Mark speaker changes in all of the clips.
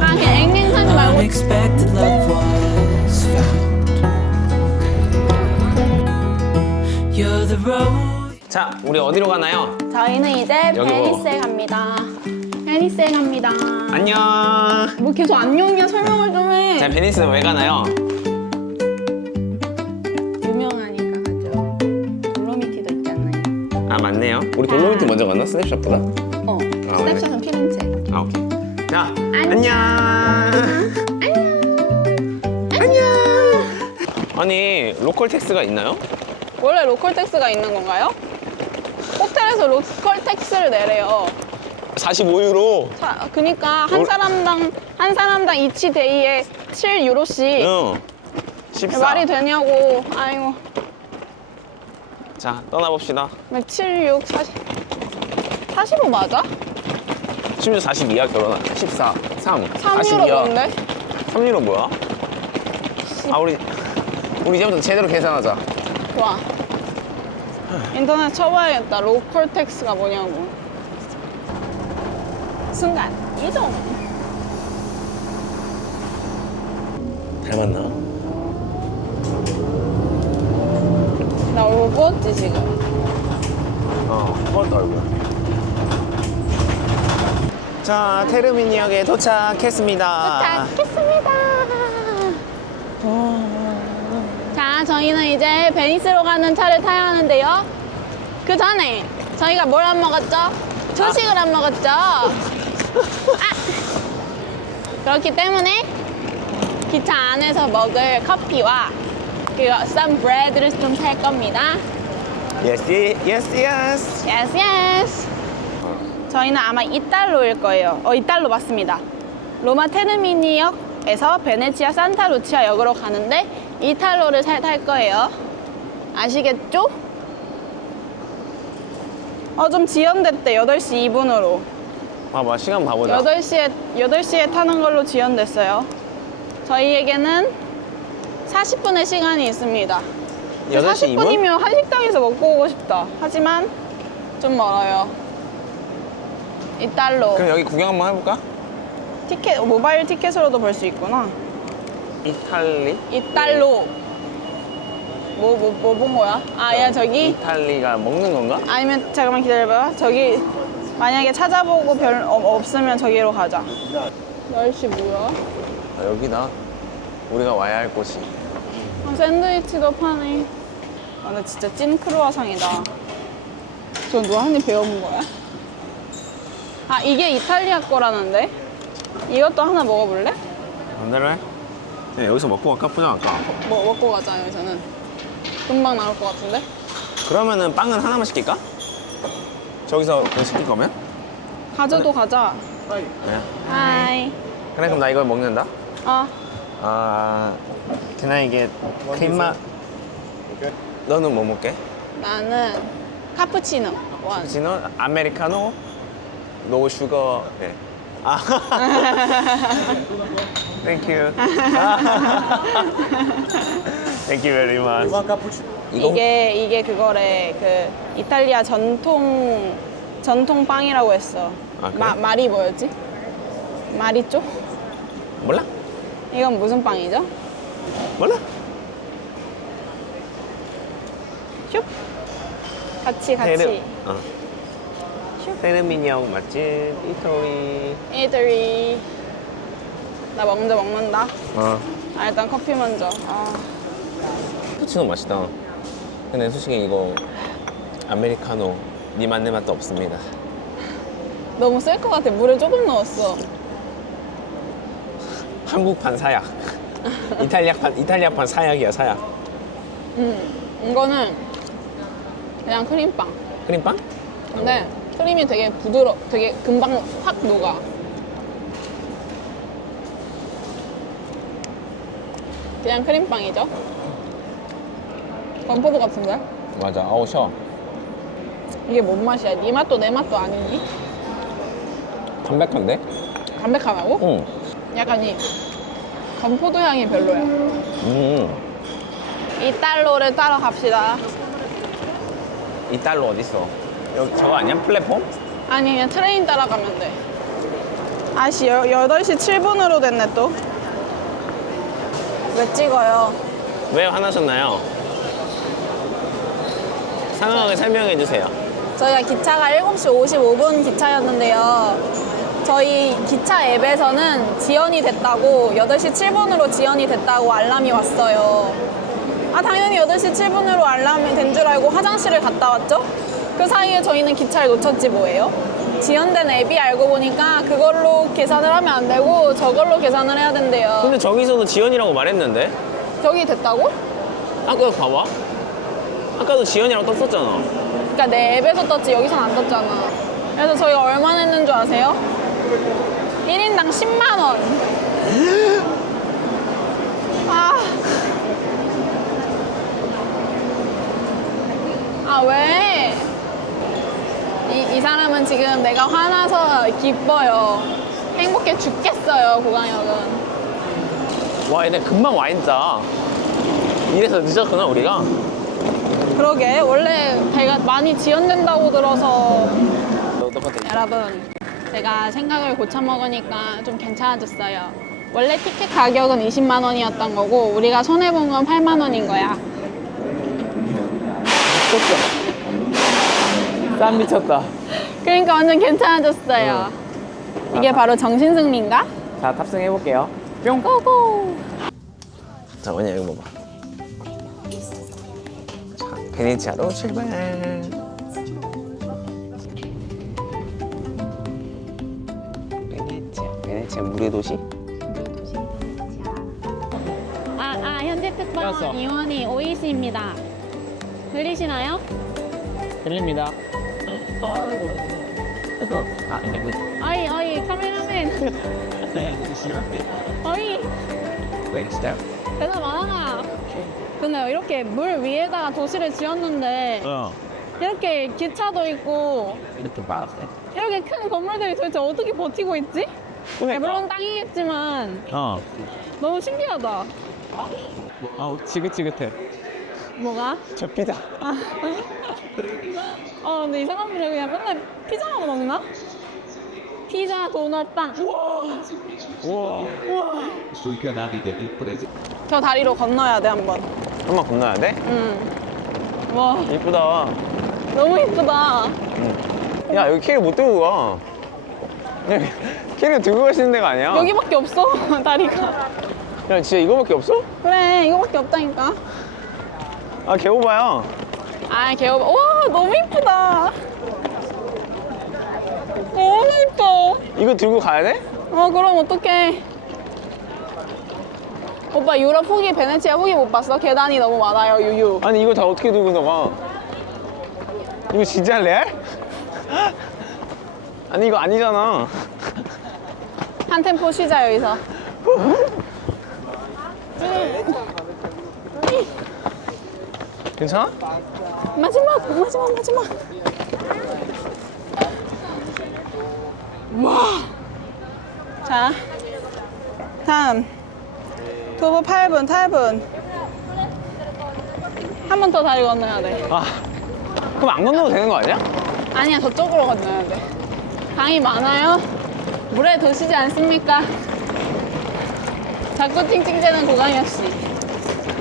Speaker 1: 아 그냥 앵앵 하지 말고
Speaker 2: unexpected love was found. You're the road.
Speaker 3: 자, 우리 어디로 가나요?
Speaker 1: 저희는 이제
Speaker 3: 여기 뭐.
Speaker 1: 베니스에 갑니다 베니스에 갑니다
Speaker 3: 안녕.
Speaker 1: 뭐 계속 안녕이야 설명을
Speaker 3: 자,
Speaker 1: 좀해
Speaker 3: 베니스는 왜 가나요?
Speaker 1: 유명하니까 가죠 돌로미티도 있잖아요
Speaker 3: 아, 맞네요. 우리 돌로미티 먼저 갔나? 스냅샷보다?
Speaker 1: 어
Speaker 3: 아,
Speaker 1: 스냅샷은 피렌체
Speaker 3: 아, 오케이. 자, 안녕. 안녕. 아니, 로컬 텍스가 있나요?
Speaker 1: 원래 로컬 텍스가 있는 건가요? 호텔에서 로컬 텍스를 내래요
Speaker 3: 45유로.
Speaker 1: 자, 그니까 한
Speaker 3: 올-
Speaker 1: 사람당 한 사람당 이치 데이에 7유로씩
Speaker 3: 응. 14.
Speaker 1: 말이 되냐고 아이고
Speaker 3: 자, 떠나봅시다.
Speaker 1: 막 7, 6, 40 45 맞아?
Speaker 3: 심지어 42야, 결혼한. 14, 3,
Speaker 1: 3유로 뭔데?
Speaker 3: 3유로 뭐야? 아, 우리, 우리 이제부터 제대로 계산하자.
Speaker 1: 좋아 인터넷 쳐봐야겠다 로컬 텍스가 뭐냐고 순간 이동
Speaker 3: 닮았나?
Speaker 1: 나 얼굴 부었지 지금
Speaker 3: 어, 그것도 얼굴. 자, 테르미니역에 도착했습니다.
Speaker 1: 도착했습니다 자 저희는 이제 베니스로 가는 차를 타야 하는데요 그 전에 저희가 뭘 안 먹었죠? 조식을 안 먹었죠? 아! 그렇기 때문에 기차 안에서 먹을 커피와 그썬 브레드를 좀 살 겁니다
Speaker 3: Yes, yes, yes.
Speaker 1: Yes, yes. 저희는 아마 이달로일 거예요. 어, 이달로 맞습니다. 로마 테르미니역에서 베네치아 산타루치아 역으로 가는데 이탈로를 살- 탈 거예요. 아시겠죠? 어, 좀 지연됐대. 8시 2분으로.
Speaker 3: 봐봐, 시간 봐보자.
Speaker 1: 8시에, 8시에 타는 걸로 지연됐어요. 저희에게는 40분의 시간이 있습니다.
Speaker 3: 8시 2분?
Speaker 1: 40분이면 한식당에서 먹고 오고 싶다. 하지만 좀 멀어요. 이달로
Speaker 3: 그럼 여기 구경 한번 해볼까?
Speaker 1: 티켓 모바일 티켓으로도 볼 수 있구나.
Speaker 3: 이탈리?
Speaker 1: 이달로 뭐뭐 뭐 본 거야? 아, 야 저기
Speaker 3: 이탈리가 먹는 건가?
Speaker 1: 아니면 잠깐만 기다려봐. 저기 만약에 찾아보고 별 어, 없으면 저기로 가자. 10시 뭐야?
Speaker 3: 아, 여기다. 우리가 와야 할 곳이.
Speaker 1: 아, 샌드위치도 파네. 아, 나 진짜 찐 크루아상이다. 저 누가 한입 배워본 거야? 아, 이게 이탈리아 거라는데? 이것도 하나 먹어볼래?
Speaker 3: 안되래? 네, 여기서 먹고 갈까? 포장할까?
Speaker 1: 뭐 먹고 가자, 여기서는. 금방 나올 것 같은데?
Speaker 3: 그러면은 빵은 하나만 시킬까? 저기서 그거 시킬 거면?
Speaker 1: 가져도 가자.
Speaker 3: 네.
Speaker 1: 하이.
Speaker 3: 그래, 그럼 나 이걸 먹는다.
Speaker 1: 어,
Speaker 3: 아, can I get 크림맛? 너는 뭐 먹게?
Speaker 1: 나는 카푸치노. 원.
Speaker 3: 카푸치노, 아메리카노, 노 슈거. 네. 아. Thank you. Thank you very much. 이거
Speaker 1: 이게, 이게 그거래. 그, 이탈리아 전통, 전통 빵이라고 했어.
Speaker 3: 아, 그래?
Speaker 1: 마, 말이 뭐였지? 마리쪼?
Speaker 3: 몰라?
Speaker 1: 이건 무슨 빵이죠?
Speaker 3: 몰라?
Speaker 1: 슉. 같이 같이.
Speaker 3: 어. 테르미니아우 맛집 이토리.
Speaker 1: 애들이 나 먼저 먹는다.
Speaker 3: 어.
Speaker 1: 아 일단 커피 먼저. 아,
Speaker 3: 카푸치노 맛있다. 근데 솔직히 이거 아메리카노 니 맛 내 맛도 없습니다.
Speaker 1: 너무 셀 것 같아. 물을 조금 넣었어.
Speaker 3: 한국판 사약. 이탈리아판 이탈리아판 사약이야 사약.
Speaker 1: 음, 이거는 그냥 크림빵.
Speaker 3: 크림빵?
Speaker 1: 근데 크림이 되게 부드러, 되게 금방 확 녹아. 그냥 크림빵이죠. 건포도 같은데?
Speaker 3: 맞아. 아우 셔.
Speaker 1: 이게 뭔 맛이야? 네 맛도 내 맛도 아니니?
Speaker 3: 담백한데?
Speaker 1: 담백하다고?
Speaker 3: 응.
Speaker 1: 약간 이 건포도 향이 별로야.
Speaker 3: 음.
Speaker 1: 이달로를 따러 갑시다.
Speaker 3: 이 달러 어디 있어? 여기 저거 아니야? 플랫폼?
Speaker 1: 아니 그냥 트레인 따라가면 돼. 아씨, 여, 8시 7분으로 됐네 또. 왜 찍어요?
Speaker 3: 왜 화나셨나요? 상황을 설명해 주세요.
Speaker 1: 저희가 기차가 7시 55분 기차였는데요. 저희 기차 앱에서는 지연이 됐다고 8시 7분으로 지연이 됐다고 알람이 왔어요. 아 당연히 8시 7분으로 알람이 된 줄 알고 화장실을 갔다 왔죠? 그 사이에 저희는 기차를 놓쳤지 뭐예요? 지연된 앱이 알고 보니까 그걸로 계산을 하면 안 되고 저걸로 계산을 해야 된대요.
Speaker 3: 근데 저기서도 지연이라고 말했는데?
Speaker 1: 저기 됐다고?
Speaker 3: 아까 봐봐. 아까도 지연이라고 떴었잖아.
Speaker 1: 그러니까 내 앱에서 떴지 여기선 안 떴잖아. 그래서 저희가 얼마 냈는 줄 아세요? 1인당 10만 원. 아. 아 왜? 이, 이 사람은 지금 내가 화나서 기뻐요. 행복해 죽겠어요, 고강혁은.
Speaker 3: 와, 얘네 금방 와 있다. 이래서 늦었구나, 우리가.
Speaker 1: 그러게, 원래 배가 많이 지연된다고 들어서
Speaker 3: 똑같아.
Speaker 1: 여러분, 제가 생각을 고쳐 먹으니까 좀 괜찮아졌어요. 원래 티켓 가격은 20만 원이었던 거고 우리가 손해 본 건 8만 원인 거야.
Speaker 3: 쌈 미쳤다.
Speaker 1: 그러니까 완전 괜찮아졌어요. 이게 바로 정신승리인가?
Speaker 3: 자, 탑승해 볼게요. 뿅!
Speaker 1: 고고.
Speaker 3: 자, 원이야, 이거 봐봐. 자, 베네치아로 출발. 베네치아, 베네치아 물의 도시?
Speaker 1: 아, 아 현재 특파원 이원희 오이시입니다. 들리시나요?
Speaker 4: 들립니다.
Speaker 3: 아, 이거
Speaker 1: 어이 어이 카메라맨. 어이 대답 안 하나. 근데 이렇게 물 위에다가 도시를 지었는데
Speaker 4: 어.
Speaker 1: 이렇게 기차도 있고
Speaker 4: 이렇게
Speaker 1: 큰 건물들이 도대체 어떻게 버티고 있지?
Speaker 3: 그러니까.
Speaker 1: 물론 땅이겠지만
Speaker 4: 어.
Speaker 1: 너무 신기하다.
Speaker 4: 아, 지긋지긋해.
Speaker 1: 뭐가?
Speaker 3: 저 피자.
Speaker 1: 어 근데 이 사람들이 그냥 맨날 피자만 먹나? 피자, 도넛, 빵.
Speaker 4: 우와.
Speaker 5: canali dell'impresa.
Speaker 1: 저 다리로 건너야 돼 한번.
Speaker 3: 한 번 건너야 돼?
Speaker 1: 응. 와
Speaker 3: 이쁘다.
Speaker 1: 너무 이쁘다.
Speaker 3: 야, 여기 캐리 못 들고 가. 여기 캐리 들고 가시는 데가 아니야.
Speaker 1: 여기밖에 없어 다리가.
Speaker 3: 야, 진짜 이거밖에 없어?
Speaker 1: 그래 이거밖에 없다니까.
Speaker 3: 아, 개오바야.
Speaker 1: 아 개오바. 와 너무 이쁘다. 너무 이뻐.
Speaker 3: 이거 들고 가야 돼?
Speaker 1: 어 그럼 어떡해 오빠 유럽 후기 베네치아 후기 못 봤어? 계단이 너무 많아요 유유
Speaker 3: 아니, 이거 다 어떻게 들고 나가? 이거 진짜 레알? 아니, 이거 아니잖아.
Speaker 1: 한 템포 쉬자 여기서
Speaker 3: 괜찮아?
Speaker 1: 마지막 마지막 마지막. 와자 다음. 도보 8분 8분. 한 번 더 다리 건너야 돼.
Speaker 3: 아, 그럼 안 건너도 되는 거 아니야?
Speaker 1: 아니야 저쪽으로 건너야 돼. 강이 많아요? 물에 도시지 않습니까? 자꾸 찡찡대는 고강혁 씨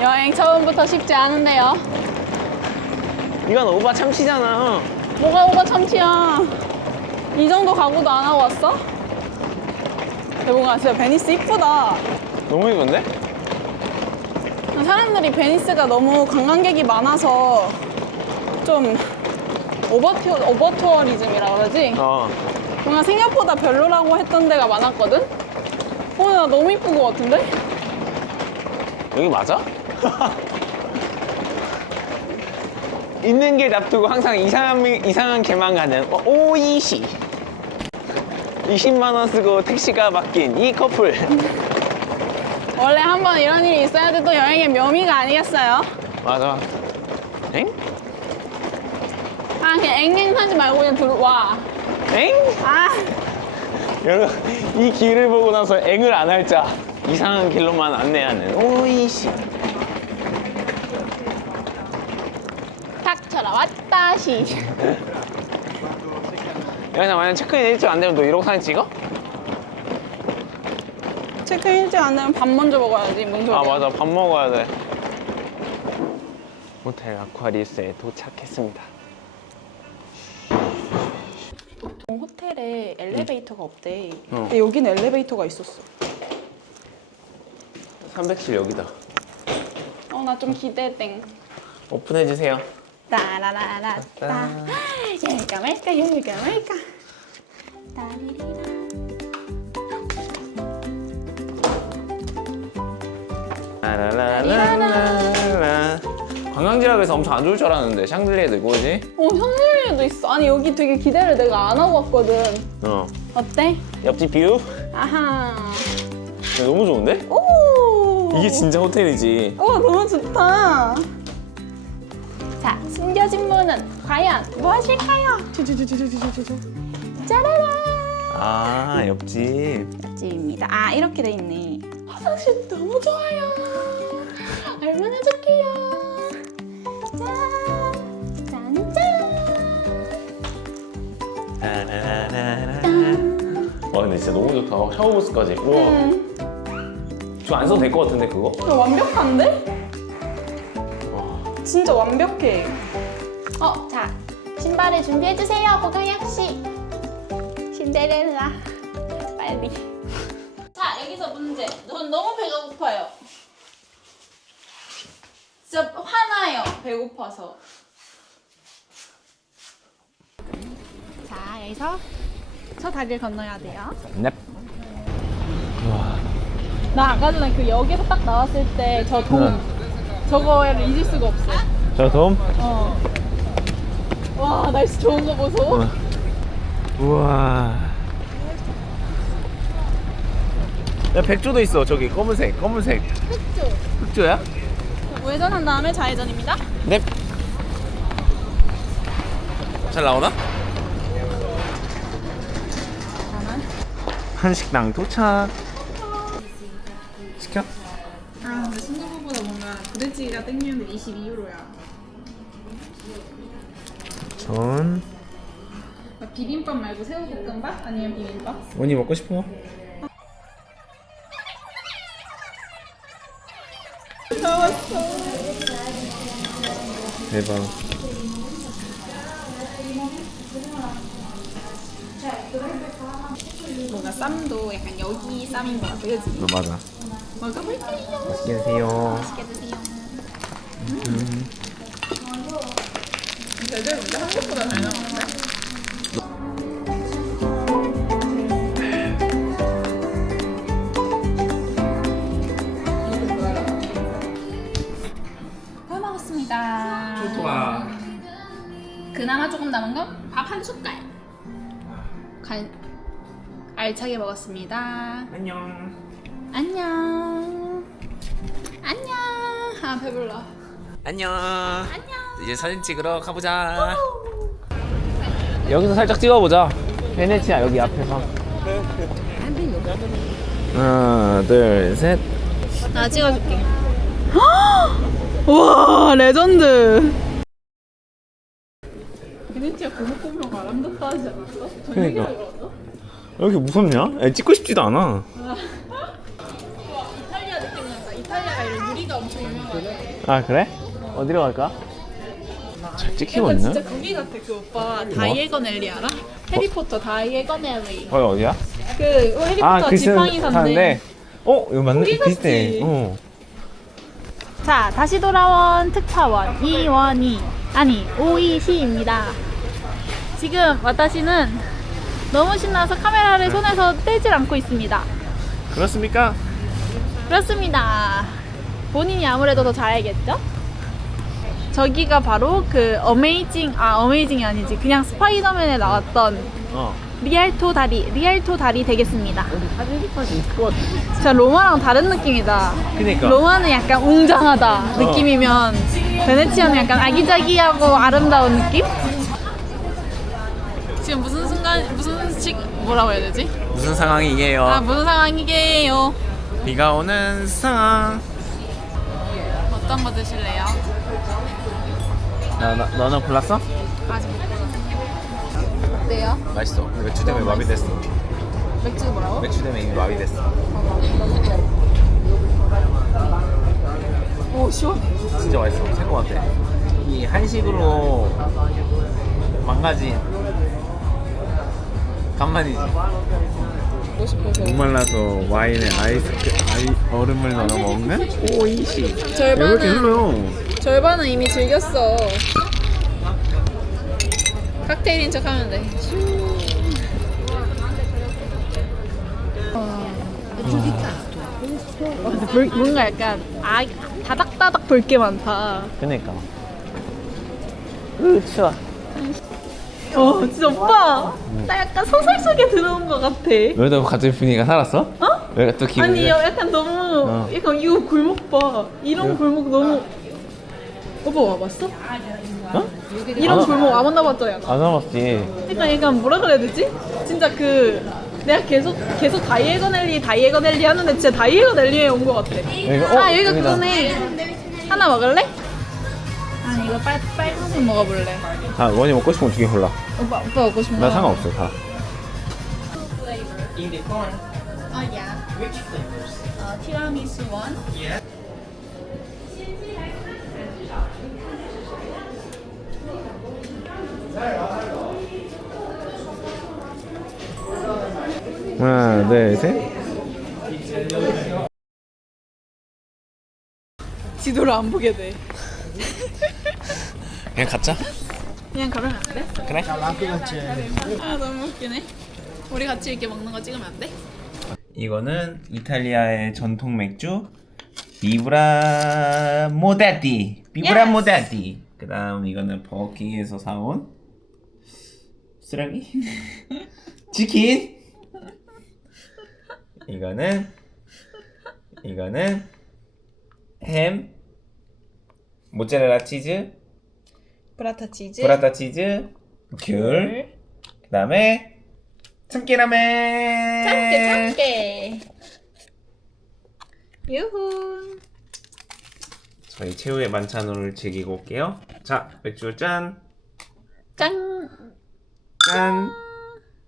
Speaker 1: 여행 처음부터 쉽지 않은데요
Speaker 3: 이건 오바 참치잖아.
Speaker 1: 뭐가 오바 참치야 이 정도 가구도 안 하고 왔어? 대보가 진짜 베니스 이쁘다
Speaker 3: 너무 이쁜데?
Speaker 1: 사람들이 베니스가 너무 관광객이 많아서 좀 오버투, 오버투어리즘이라 그러지?
Speaker 3: 어.
Speaker 1: 뭔가 생각보다 별로라고 했던 데가 많았거든? 어, 나 너무 이쁜 것 같은데?
Speaker 3: 여기 맞아? 있는 게 납두고 항상 이상한, 미- 이상한 개만 가는 어, 오이시. 20만 원 쓰고 택시가 바뀐 이 커플.
Speaker 1: 원래 한 번 이런 일이 있어야 또 여행의 묘미가 아니겠어요?
Speaker 3: 맞아. 엥?
Speaker 1: 아, 그냥 앵앵 하지 말고 그냥 들어와.
Speaker 3: 엥?
Speaker 1: 아,
Speaker 3: 여러분, 이 길을 보고 나서 앵을 안 할 자. 이상한 길로만 안내하는 오이시.
Speaker 1: 닥쳐라, 왔 다시.
Speaker 3: 야, 나 만약 체크인 일찍 안 되면 너 이러고 사진 찍어?
Speaker 1: 체크인 일찍 안 되면 밥 먼저 먹어야지. 뭔 소리야?
Speaker 3: 아 맞아 밥 먹어야 돼 호텔 아쿠아리스에 도착했습니다
Speaker 1: 보통 호텔에 엘리베이터가 없대.
Speaker 3: 어.
Speaker 1: 근데 여기는 엘리베이터가 있었어.
Speaker 3: 300실 여기다
Speaker 1: 어, 나 좀 기대 땡.
Speaker 3: 오픈해주세요
Speaker 1: 따라라라 따. 열까 말까, 열까 말까. 따리리라.
Speaker 3: 라라라라라 관광지라고 해서 엄청 안 좋을 줄 알았는데 샹들리에도 있고 그지?
Speaker 1: 어, 샹들리에도 있어. 아니, 여기 되게 기대를 내가 안 하고 왔거든.
Speaker 3: 어
Speaker 1: 어때?
Speaker 3: 옆집 뷰?
Speaker 1: 아하.
Speaker 3: 야, 너무 좋은데?
Speaker 1: 오!
Speaker 3: 이게 진짜 호텔이지
Speaker 1: 어, 너무 좋다. 자, 숨겨진 문은 과연 무엇일까요? 짜라란!
Speaker 3: 아 옆집.
Speaker 1: 옆집입니다. 아 이렇게 돼 있네. 화장실 너무 좋아요. 얼마나 좋게요. 짠, 짠, 짠.
Speaker 3: 와 근데 진짜 너무 좋다. 샤워부스까지. 우와. 네.
Speaker 1: 음,
Speaker 3: 저안 써도 될 것 같은데 그거?
Speaker 1: 완벽한데? 진짜 완벽해. 어, 자, 신발을 준비해 주세요, 고강혁 씨. 신데렐라, 빨리. 자, 여기서 문제. 전 너무 배가 고파요. 진짜 화나요, 배고파서. 자, 여기서 저 다리를 건너야 돼요.
Speaker 3: 넵
Speaker 1: 나 아까 전에 그 역에서 딱 나왔을 때저 돔. 저거를 잊을 수가 없어.
Speaker 3: 저 돔?
Speaker 1: 어. 와, 날씨 좋은 거 보소.
Speaker 3: 우와 야 백조도 있어 저기 검은색 검은색
Speaker 1: 흑조.
Speaker 3: 흑조야?
Speaker 1: 우회전한 다음에 좌회전입니다.
Speaker 3: 넵. 잘 나오나? 한식당 도착.
Speaker 1: 부대찌개가 땡기는데 22유로야.
Speaker 3: 전
Speaker 1: 비빔밥 말고 새우볶음밥 아니면 비빔밥?
Speaker 3: 원이 먹고 싶어? 대박.
Speaker 1: 뭔가 쌈도 약간 여기 쌈인 것 같아, 그지?
Speaker 3: 너 맞아.
Speaker 1: 먹어볼게요.
Speaker 3: 맛있게 드세요.
Speaker 1: 맛있게 드세요. 제대로 근데 한국보다 잘 나오는데? 잘 먹었습니다.
Speaker 3: 좋아.
Speaker 1: 그나마 조금 남은 건 밥 한 숟갈. 간 알차게 먹었습니다.
Speaker 3: 안녕.
Speaker 1: 안녕. 안녕. 아 배불러.
Speaker 3: 안녕.
Speaker 1: 안녕.
Speaker 3: 이제 사진 찍으러 가보자. 여기서 살짝 찍어보자. 베네치아 여기 앞에서. 하나, 둘, 셋.
Speaker 1: 나 찍어줄게. 와 레전드. 베네치아 고무고무가 아름답다 하지 않았어?
Speaker 3: 그러니까. 왜 이렇게 무섭냐? 야, 찍고 싶지도 않아.
Speaker 1: 이탈리아 느낌 난다. 이탈리아가 이런 유리가 엄청 유명하대.
Speaker 3: 아 그래? 어디로 갈까? 잘 찍히고 있네.
Speaker 1: 진짜 거기 같아 그 오빠 다이에건 엘리 알아? 해리포터 다이에건 엘리.
Speaker 3: 거기 어디야?
Speaker 1: 그 해리포터
Speaker 3: 아 글씨
Speaker 1: 지팡이 산대.
Speaker 3: 사는데. 어 이거 맞네.
Speaker 1: 거기?
Speaker 3: 비슷해. 어.
Speaker 1: 자, 다시 돌아온 특파원 이원희 아니 오이시입니다. 지금 와타시는 너무 신나서 카메라를 손에서 떼질 않고 있습니다.
Speaker 3: 그렇습니까?
Speaker 1: 그렇습니다. 본인이 아무래도 더 잘 알겠죠? 저기가 바로 그 어메이징 아 어메이징이 아니지 그냥 스파이더맨에 나왔던
Speaker 3: 어.
Speaker 1: 리알토 다리 리알토 다리 되겠습니다.
Speaker 3: 사진까지 같아.
Speaker 1: 진짜 로마랑 다른 느낌이다.
Speaker 3: 그니까.
Speaker 1: 로마는 약간 웅장하다 느낌이면 베네치아는 약간 아기자기하고 아름다운 느낌? 지금 무슨 순간 무슨 시 뭐라고 해야 되지?
Speaker 3: 무슨 상황이에요?
Speaker 1: 아 무슨 상황이게요?
Speaker 3: 비가 오는 상황.
Speaker 1: 어떤 거 드실래요?
Speaker 3: 나, 나 너는 골랐어?
Speaker 1: 아직 못 골랐어요. 어때요?
Speaker 3: 맛있어. 근데 맥주 때문에 마비 됐어.
Speaker 1: 맥주 뭐라고?
Speaker 3: 맥주 때문에 이미 마비 됐어.
Speaker 1: 오 시원해.
Speaker 3: 진짜 맛있어. 새것 같아. 이 한식으로 망가진 간만이지.
Speaker 1: 먹고 싶어서.
Speaker 3: 목말라서 와인에 아이스 아이 얼음을 넣어 먹는 오이시.
Speaker 1: 절반은
Speaker 3: 흘러요?
Speaker 1: 절반은 이미 즐겼어. 칵테일인 척 하면 돼. 볼- 뭔가 약간 아, 다닥다닥 볼 게 많다.
Speaker 3: 그니까. 으 추워.
Speaker 1: 어, 진짜 오빠. 나 약간 소설 속에 들어온 것 같아.
Speaker 3: 여기다 갑자기 분위기가 살았어?
Speaker 1: 어?
Speaker 3: 여기가 또 기분이.
Speaker 1: 아니, 약간 너무,
Speaker 3: 어.
Speaker 1: 약간 이거 골목 봐. 이런 골목 너무. 오빠 와봤어?
Speaker 3: 어?
Speaker 1: 이런
Speaker 3: 안 와-
Speaker 1: 골목 안 만나봤잖아.
Speaker 3: 안 와봤지.
Speaker 1: 약간 약간 뭐라 그래야 되지? 진짜 그 내가 계속 계속 다이에고넬리 다이에고넬리 하는데 진짜 다이에고넬리에 온 것 같아.
Speaker 3: 여기가- 어,
Speaker 1: 아 여기가
Speaker 3: 여기다.
Speaker 1: 그거네. 하나 먹을래? 이거 빨 빨간색 먹어볼래.
Speaker 3: 아 원이 먹고 싶으면 두 개 골라.
Speaker 1: 오빠 오빠 먹고 싶은 거.
Speaker 3: 나 상관없어 다.
Speaker 1: 어 야. Which flavors? 어 티라미수 원.
Speaker 3: 하나, 둘, 셋.
Speaker 1: 지도를 안 보게 돼.
Speaker 3: 그냥 가자.
Speaker 1: 그냥 가면 안 돼?
Speaker 3: 그래?
Speaker 1: 아 너무 웃기네. 우리 같이 이렇게 먹는 거 찍으면 안 돼?
Speaker 3: 이거는 이탈리아의 전통 맥주 비브라 모데티. 비브라
Speaker 1: Yes.
Speaker 3: 모데티. 그다음 이거는 버기에서 사온 쓰레기? 치킨. 이거는 이거는 햄 모짜렐라 치즈
Speaker 1: 브라타 치즈.
Speaker 3: 브라타 치즈 귤 그다음에 참깨라멘
Speaker 1: 참깨 참깨. 유후.
Speaker 3: 저희 최후의 만찬을 즐기고 올게요 자 맥주 짠
Speaker 1: 짠.
Speaker 3: 짠,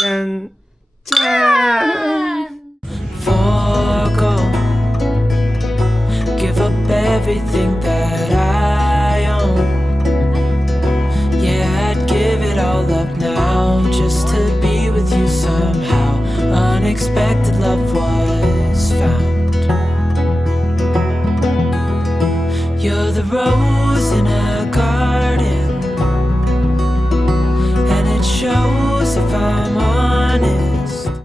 Speaker 3: 짠, 짠.
Speaker 2: forego. Give up everything that unexpected love was found. You're the rose in a garden, and it shows if I.